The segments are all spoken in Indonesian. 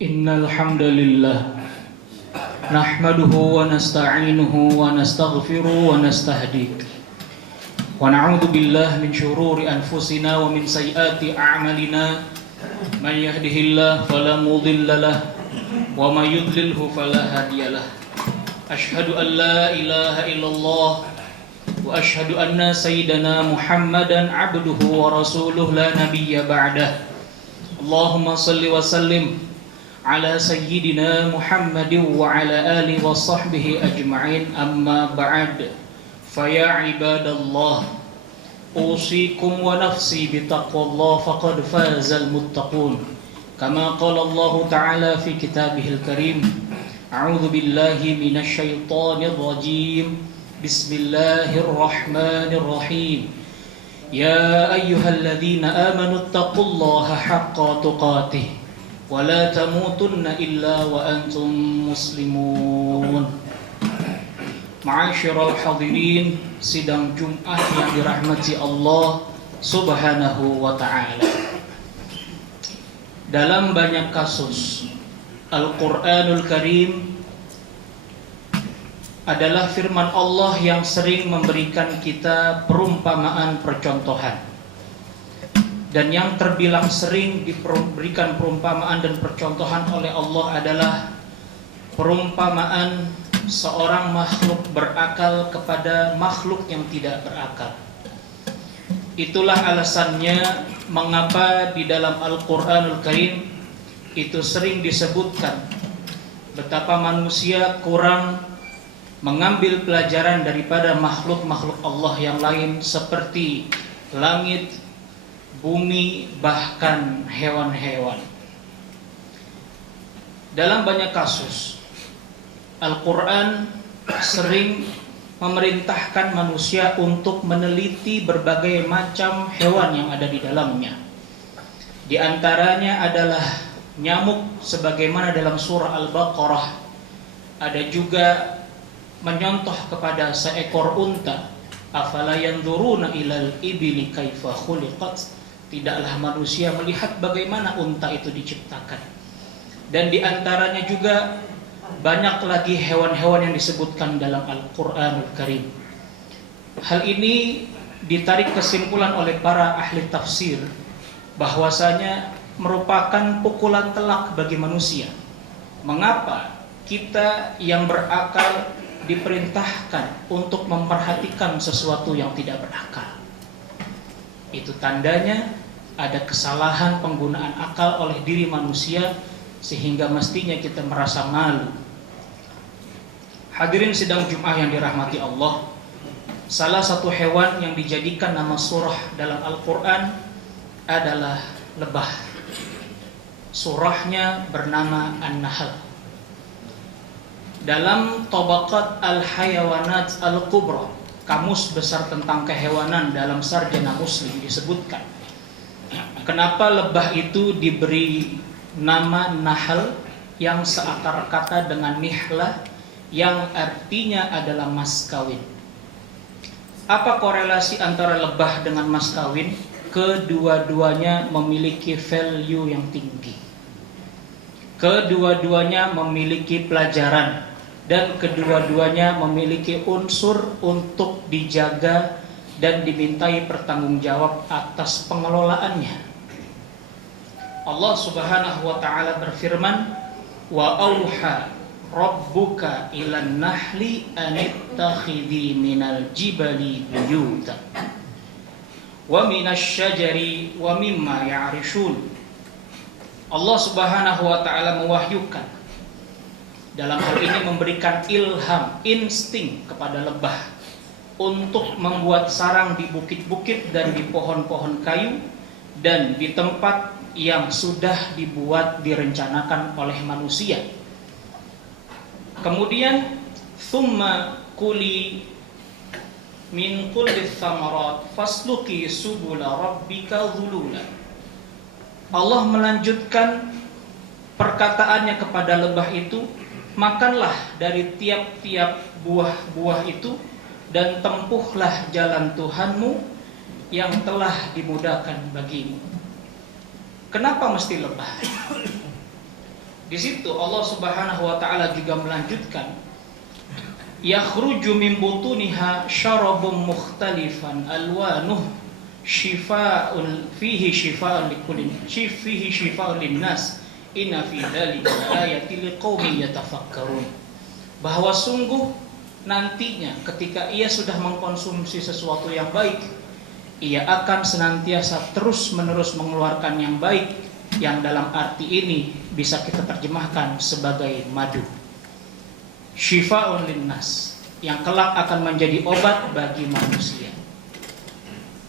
Innal hamdalillah nahmaduhu wa nasta'inuhu wa nastaghfiruhu wa nastahdi wa na'udzu billahi min shururi anfusina wa min sayyiati a'malina man yahdihillahu fala mudilla lahu wa may yudlilhu fala hadiyalah. Asyhadu an la ilaha illallah wa asyhadu anna sayyidana Muhammadan abduhu wa rasuluhu la nabiyya ba'dah. Allahumma salli wa sallim ala sayyidina Muhammadin wa ala alihi wa sahbihi ajma'in, amma ba'd. Faya ibadallah, usikum wa nafsi bitaqwallah faqad fazal muttaqun. Kama qala Allah ta'ala fi kitabihil karim. A'udzu billahi minasy syaithanir rajim. Bismillahirrahmanirrahim. Ya ayyuhalladzina amanu taqullaha haqqa tuqatih wa la tamutunna illa wa antum muslimun. Ma'asyiral hadirin sidang Jumat yang dirahmati Allah Subhanahu wa ta'ala. Dalam banyak kasus Al-Qur'anul Karim adalah firman Allah yang sering memberikan kita perumpamaan percontohan. Dan yang terbilang sering diberikan perumpamaan dan percontohan oleh Allah adalah perumpamaan seorang makhluk berakal kepada makhluk yang tidak berakal. Itulah alasannya mengapa di dalam Al-Qur'anul Karim itu sering disebutkan betapa manusia kurang mengambil pelajaran daripada makhluk-makhluk Allah yang lain seperti langit, bumi, bahkan hewan-hewan. Dalam banyak kasus Al-Quran sering memerintahkan manusia untuk meneliti berbagai macam hewan yang ada di dalamnya. Di antaranya adalah nyamuk sebagaimana dalam surah Al-Baqarah. Ada juga menyontoh kepada seekor unta. Afala yanzuruna ilal ibili kaifa khuliqat. Tidaklah manusia melihat bagaimana unta itu diciptakan. Dan di antaranya juga banyak lagi hewan-hewan yang disebutkan dalam Al-Qur'anul Karim. Hal ini ditarik kesimpulan oleh para ahli tafsir bahwasanya merupakan pukulan telak bagi manusia. Mengapa kita yang berakal diperintahkan untuk memperhatikan sesuatu yang tidak berakal? Itu tandanya ada kesalahan penggunaan akal oleh diri manusia, sehingga mestinya kita merasa malu. Hadirin sidang Jumat yang dirahmati Allah, salah satu hewan yang dijadikan nama surah dalam Al-Quran adalah lebah. Surahnya bernama An-Nahl. Dalam Tabaqat Al-Hayawanat Al-Kubra, kamus besar tentang kehewanan dalam Sarjana Muslim, disebutkan kenapa lebah itu diberi nama Nahl yang seakar kata dengan nihlah yang artinya adalah mas kawin. Apa korelasi antara lebah dengan mas kawin? Kedua-duanya memiliki value yang tinggi. Kedua-duanya memiliki pelajaran, dan kedua-duanya memiliki unsur untuk dijaga dan dimintai pertanggungjawab atas pengelolaannya. Allah Subhanahu wa ta'ala berfirman, wa auha rabbuka ilan nahli anittakhidhi minal jibali buyuta wa minasy syajari wa mimma ya'rishun. Allah Subhanahu wa ta'ala mewahyukan, dalam hal ini memberikan ilham, insting kepada lebah untuk membuat sarang di bukit-bukit dan di pohon-pohon kayu dan di tempat yang sudah dibuat, direncanakan oleh manusia. Kemudian thumma kuli min kulli thamarat fasluki subula rabbika dhulula. Allah melanjutkan perkataannya kepada lebah itu, makanlah dari tiap-tiap buah-buah itu dan tempuhlah jalan Tuhanmu yang telah dimudahkan bagimu. Kenapa mesti lebah? Di situ Allah Subhanahu wa taala juga melanjutkan, yakhruju min butuniha syarabun mukhtalifan alwanuh shifaa'un fihi shifaa'un linnas inna fi dzalika ayatil liqaumin yatafakkarun. Bahwa sungguh nantinya ketika ia sudah mengkonsumsi sesuatu yang baik, ia akan senantiasa terus-menerus mengeluarkan yang baik, yang dalam arti ini bisa kita terjemahkan sebagai madu. Syifa'un linnas, yang kelak akan menjadi obat bagi manusia.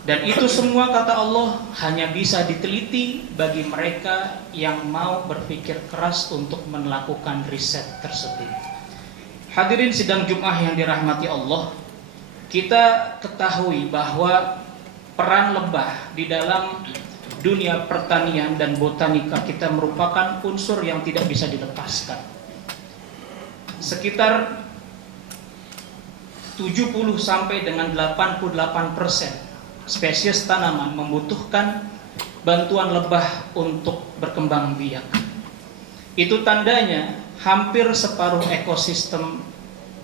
Dan itu semua, kata Allah, hanya bisa diteliti bagi mereka yang mau berpikir keras untuk melakukan riset tersebut. Hadirin sidang Jumat yang dirahmati Allah, kita ketahui bahwa peran lebah di dalam dunia pertanian dan botanika kita merupakan unsur yang tidak bisa dilepaskan. Sekitar 70 sampai dengan 88% spesies tanaman membutuhkan bantuan lebah untuk berkembang biak. Itu tandanya hampir separuh ekosistem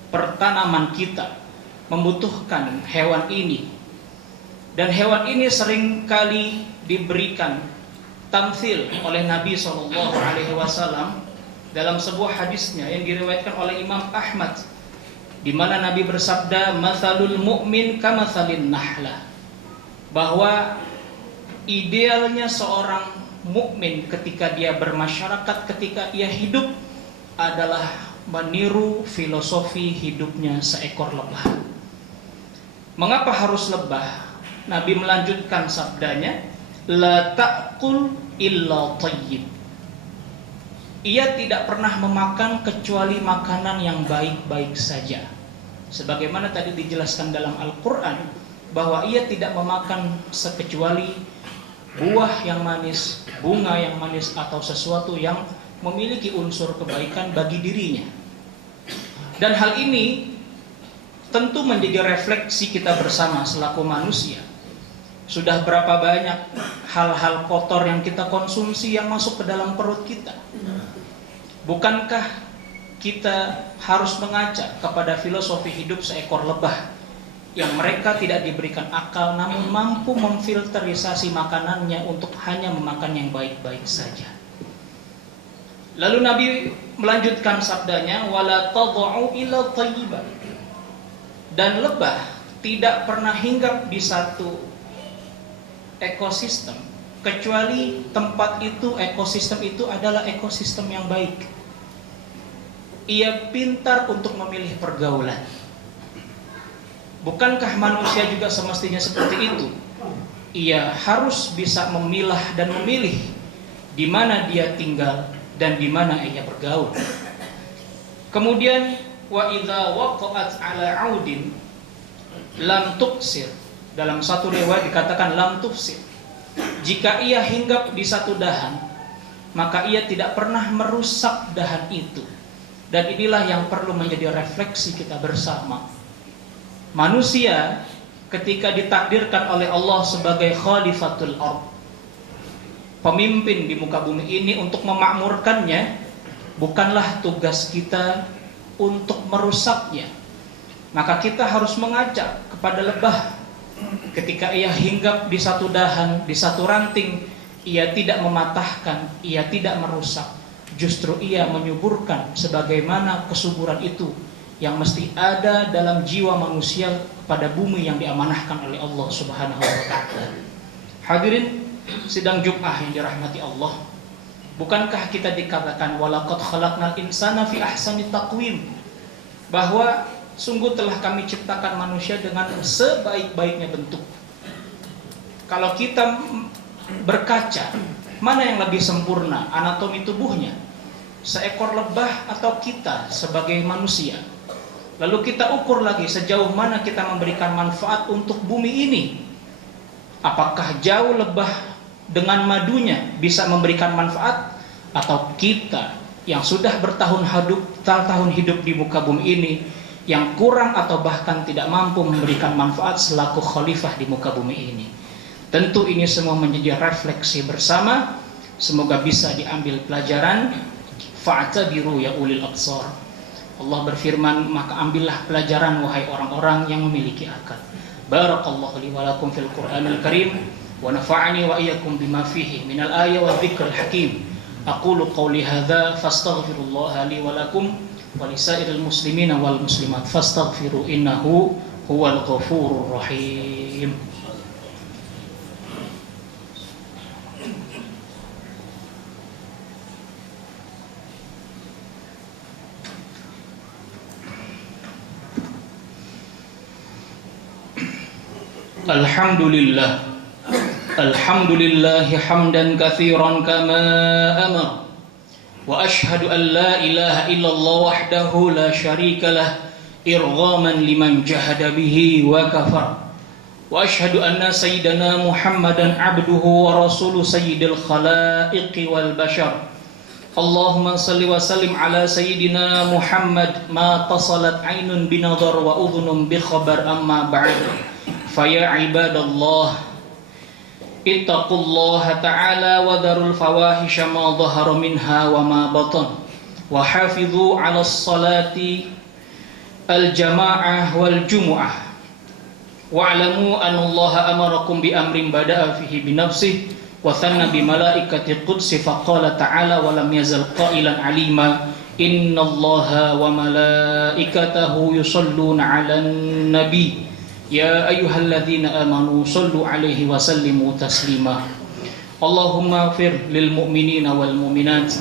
pertanaman kita membutuhkan hewan ini. Dan hewan ini sering kali diberikan tamthil oleh Nabi SAW dalam sebuah hadisnya yang diriwayatkan oleh Imam Ahmad, di mana Nabi bersabda, "Matsalul mu'min kamatsalin nahlah." Bahwa idealnya seorang mukmin ketika dia bermasyarakat, ketika ia hidup, adalah meniru filosofi hidupnya seekor lebah. Mengapa harus lebah? Nabi melanjutkan sabdanya, la ta'kul illa tayyib. Ia tidak pernah memakan kecuali makanan yang baik-baik saja. Sebagaimana tadi dijelaskan dalam Al-Quran, bahwa ia tidak memakan sekecuali buah yang manis, bunga yang manis, atau sesuatu yang memiliki unsur kebaikan bagi dirinya. Dan hal ini tentu menjadi refleksi kita bersama selaku manusia. Sudah berapa banyak hal-hal kotor yang kita konsumsi yang masuk ke dalam perut kita? Bukankah kita harus mengaca kepada filosofi hidup seekor lebah yang mereka tidak diberikan akal namun mampu memfilterisasi makanannya untuk hanya memakan yang baik-baik saja. Lalu Nabi melanjutkan sabdanya, wala tad'u illa thayyiban. Dan lebah tidak pernah hinggap di satu ekosistem kecuali tempat itu, ekosistem itu adalah ekosistem yang baik. Ia pintar untuk memilih pergaulan. Bukankah manusia juga semestinya seperti itu? Ia harus bisa memilah dan memilih di mana dia tinggal dan di mana ia bergaul. Kemudian wa idza waqa'at 'ala 'audin lam tuqsir. Dalam satu riwayat dikatakan lam tufsir. Jika ia hinggap di satu dahan, maka ia tidak pernah merusak dahan itu. Dan inilah yang perlu menjadi refleksi kita bersama. Manusia ketika ditakdirkan oleh Allah sebagai khalifatul ardh, pemimpin di muka bumi ini untuk memakmurkannya, bukanlah tugas kita untuk merusaknya. Maka kita harus mengajak kepada lebah. Ketika ia hinggap di satu dahan, di satu ranting, ia tidak mematahkan, ia tidak merusak. Justru ia menyuburkan sebagaimana kesuburan itu yang mesti ada dalam jiwa manusia pada bumi yang diamanahkan oleh Allah Subhanahu wa taala. Hadirin sidang Jumat yang dirahmati Allah, bukankah kita dikatakan walaqad khalaqnal insana fi ahsani taqwim, bahwa sungguh telah kami ciptakan manusia dengan sebaik-baiknya bentuk. Kalau kita berkaca, mana yang lebih sempurna anatomi tubuhnya? Seekor lebah atau kita sebagai manusia? Lalu kita ukur lagi sejauh mana kita memberikan manfaat untuk bumi ini. Apakah jauh lebah dengan madunya bisa memberikan manfaat, atau kita yang sudah bertahun-tahun hidup di muka bumi ini yang kurang atau bahkan tidak mampu memberikan manfaat selaku khalifah di muka bumi ini? Tentu ini semua menjadi refleksi bersama. Semoga bisa diambil pelajaran, fa'tabiru ya ulil absar. Allah berfirman, maka ambillah pelajaran wahai orang-orang yang memiliki akal. Barakallahu li wa lakum fil Qur'anil Karim wa nafa'ani wa iyyakum bima fihi minal ayati wa dzikril hakim. Aqulu qawli hadza fastaghfirullaha li wa lakum wa lisairil muslimina wal muslimat fastaghfiru innahu huwal ghafurur rahim. Alhamdulillah hamdan katsiran kama amara wa ashhadu an la ilaha illallah wahdahu la syarika lah irghaman liman jahada bihi wa kafar wa ashhadu anna sayyidana Muhammadan abduhu wa rasuluhu sayyidil khalaiqi wal bashar. Allahumma salli wa sallim ala sayyidina Muhammad ma tasalat aynun binadhar wa udhunun bi khabar amma ba'd. Faya ibadallah ittaqullaha ta'ala wa dharul fawahisha ma dhahara minha wa ma batan wa hafidhu 'ala as-salati al-jama'ah wal jumu'ah wa'lamu anna Allaha amarakum bi amrin bada'a fihi bi nafsihi wa thanna bi malaikati qudsi faqala ta'ala wa lam yazal qailan 'alima innallaha wa malaikatahu yusalluna 'alan nabi ya ayyuhalladzina amanu sallu alaihi wa sallimu taslima. Allahumma fir lil mu'minina wal mu'minat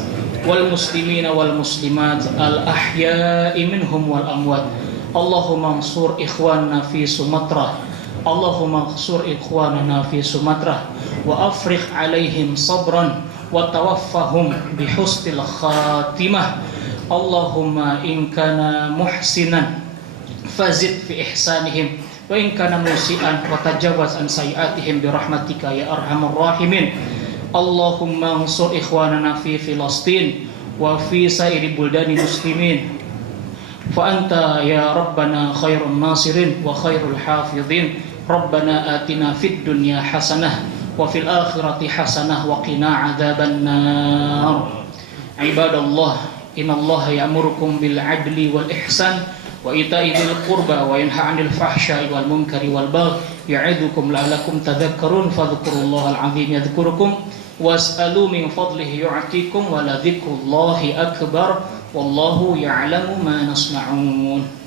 wal muslimina wal muslimat al ahya'i minhum wal amwat. Allahumma ansur ikhwanana fi Sumatra. Allahumma ansur ikhwanana fi Sumatra wa afriq alaihim sabran wa tawaffahum bi husnil khatimah. Allahumma in kana muhsinan fazid fi ihsanihim wa in kana musian wa tajawaz an sayiatihim bi rahmatika ya arhamar rahimin. Allahumma ansur ikhwanana fi Filastin wa fi sairi buldani muslimin fa anta ya rabbana khairun nasirin wa khairul hafidhin. Rabbana atina fid dunya hasanah wa fil akhirati hasanah wa qina adzaban nar. Ibadallah, innallaha ya'murukum bil adli wal ihsan wa ita'i dzil qurba wa yanha 'anil fahsya'i wal munkari wal baghi ya'idukum la'allakum tadhakkarun fadhkurullahal 'azim yadhkurukum was'alu min fadlihi yu'tikum wa la dzikrullahi akbar wallahu ya'lamu ma nasna'un.